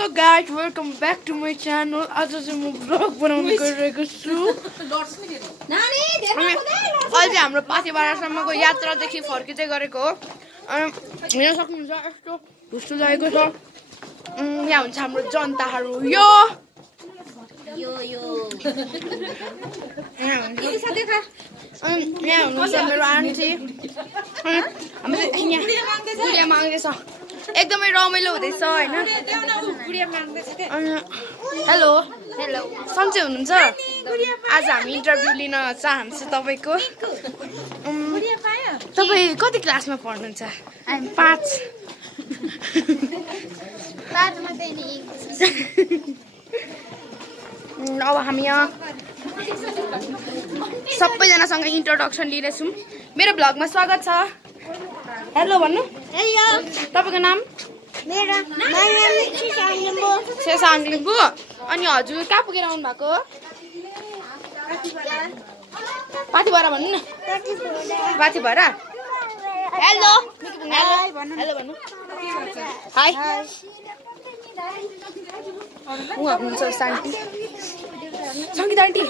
So guys, welcome back to my channel. आज चाहिँ म vlog बनाउने गरिरहेको छु। अहिले हाम्रो पाथिभरासम्मको यात्रादेखि फर्किँदै गरेको हो। हेर्न सक्नुहुन्छ यस्तो भुस्टु लागेको छ। यहाँ हुन्छ हाम्रो जनताहरू यो यहाँ हुनुहुन्छ मेरो आन्टी। हाम्रो गुडिया माग्दैछ। एकदमै रमाइलो हुँदैछ हैन। हेलो हेलो सन्चै हुनुहुन्छ? आज हामी इन्टरभ्यु लिन चाहन्छु तपाईको। तपाई कति क्लासमा पढ्नुहुन्छ? 5 मात्रै नि। अब हामी यहाँ सबैजनासँग इन्ट्रोडक्सन लिनेछौँ। मेरो भ्लगमा स्वागत छ। हेलो भन्नु। हेलो तपाईको नाम? मेरो नाम सेसाङ लिम्बू। अनि हजुर कहाँ पुगेर आउनु भएको? पाथिभरा भन्नु न। पाथिभरा। हेलो हेलो भन्नु। हाई उ हुनुहुन्छ आन्टी। सङ्गीत आन्टी